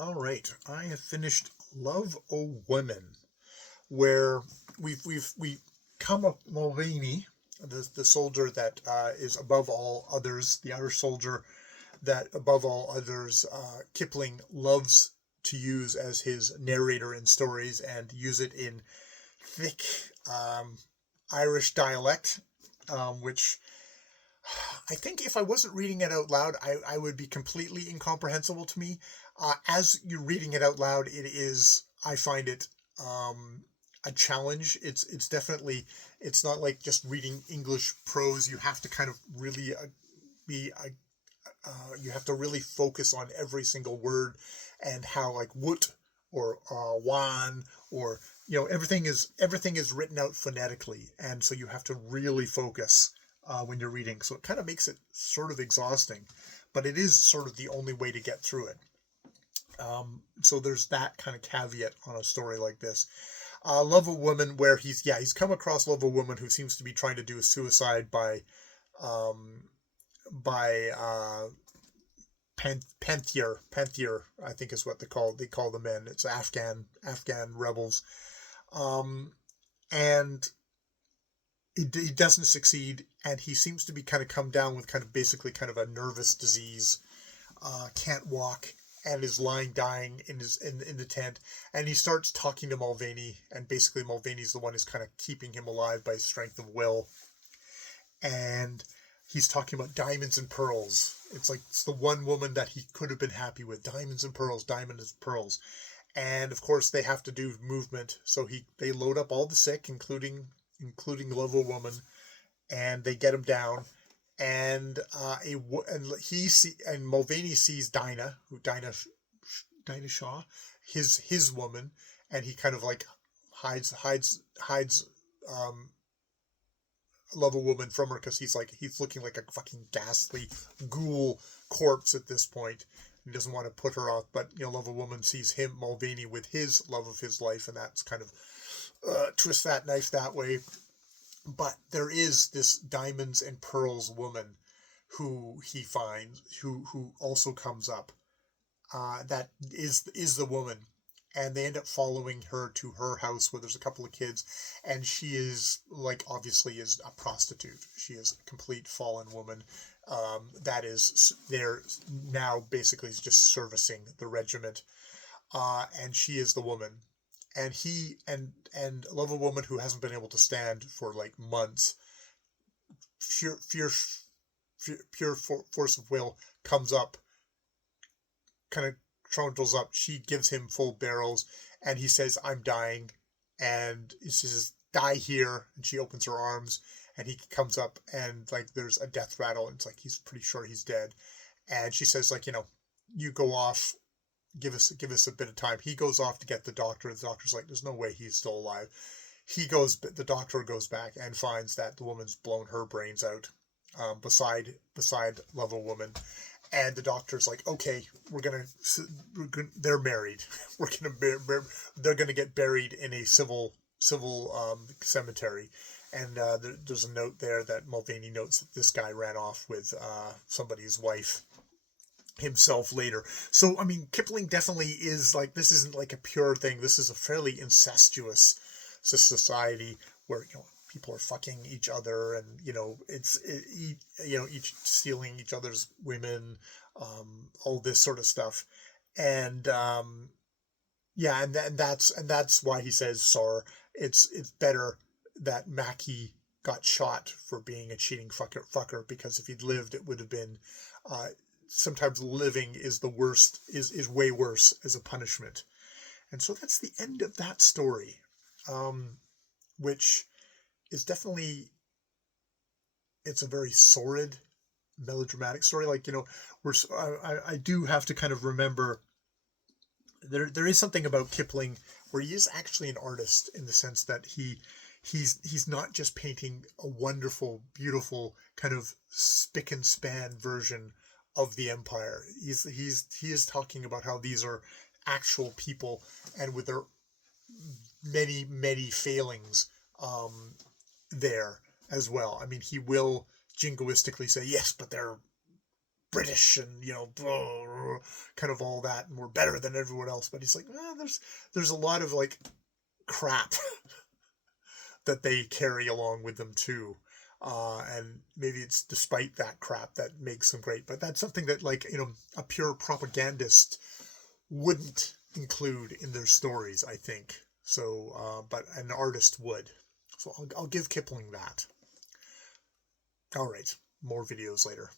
All right, I have finished Love O Women, where we come up Mulvaney, the soldier that is above all others, the Irish soldier that above all others, Kipling loves to use as his narrator in stories and use it in thick Irish dialect, which I think if I wasn't reading it out loud, I would be completely incomprehensible to me. As you're reading it out loud, it is, I find it a challenge. It's definitely, it's not like just reading English prose. You have to kind of really be, you have to really focus on every single word and how like woot or wan or everything is written out phonetically, and so you have to really focus when you're reading. So it kind of makes it sort of exhausting, but it is sort of the only way to get through it. So there's that kind of caveat on a story like this. Love a Woman, where he's come across Love a Woman who seems to be trying to do a suicide um, by Panthier, I think is what they call the men. It's Afghan rebels, um, and he doesn't succeed, and he seems to be kind of come down with kind of basically kind of a nervous disease, can't walk, and is lying dying in the tent, and he starts talking to Mulvaney, and basically Mulvaney's the one who's kind of keeping him alive by strength of will, and he's talking about diamonds and pearls. It's like it's the one woman that he could have been happy with. Diamonds and pearls, diamonds and pearls. And of course they have to do movement, so they load up all the sick, including Love a Woman, and they get him down. And and Mulvaney sees Dinah Shaw, his woman, and he kind of like hides um, Love a Woman from her because he's looking like a fucking ghastly ghoul corpse at this point. He doesn't want to put her off, but Love a Woman sees him, Mulvaney, with his love of his life, and that's kind of twist that knife that way. But there is this diamonds and pearls woman who he finds, who also comes up. That is the woman, and they end up following her to her house where there's a couple of kids, and she is like obviously is a prostitute. She is a complete fallen woman, that is there now basically is just servicing the regiment, and she is the woman, and he and Love a Woman who hasn't been able to stand for like months, fear, pure force of will comes up, kind of trundles up. She gives him full barrels, and he says, "I'm dying," and he says, "Die here," and she opens her arms, and he comes up, and like there's a death rattle, and it's like he's pretty sure he's dead, and she says like, you go off, give us a bit of time. He goes off to get the doctor. The doctor's like, there's no way he's still alive. The doctor goes back and finds that the woman's blown her brains out, beside Love a Woman, and the doctor's like, okay, they're married. We're gonna they're gonna get buried in a civil cemetery, and there's a note there that Mulvaney notes that this guy ran off with somebody's wife himself later. So I mean, Kipling definitely is like, this isn't like a pure thing. This is a fairly incestuous society where people are fucking each other, and each stealing each other's women, all this sort of stuff, and yeah, and that's why he says, "Sir, it's better that Mackie got shot for being a cheating fucker, because if he'd lived, it would have been." Uh, Sometimes living is the worst, is way worse as a punishment, and so that's the end of that story, which is definitely, it's a very sordid, melodramatic story. Like I do have to kind of remember, there is something about Kipling where he is actually an artist, in the sense that he's not just painting a wonderful, beautiful kind of spick and span version of the empire. He is talking about how these are actual people, and with their many failings, um, there as well. I mean, he will jingoistically say, yes, but they're British and, you know, kind of all that, and we're better than everyone else. But he's like, there's a lot of like crap that they carry along with them too. And maybe it's despite that crap that makes them great. But that's something that, like, you know, a pure propagandist wouldn't include in their stories, I think. So, but an artist would. So I'll give Kipling that. All right, more videos later.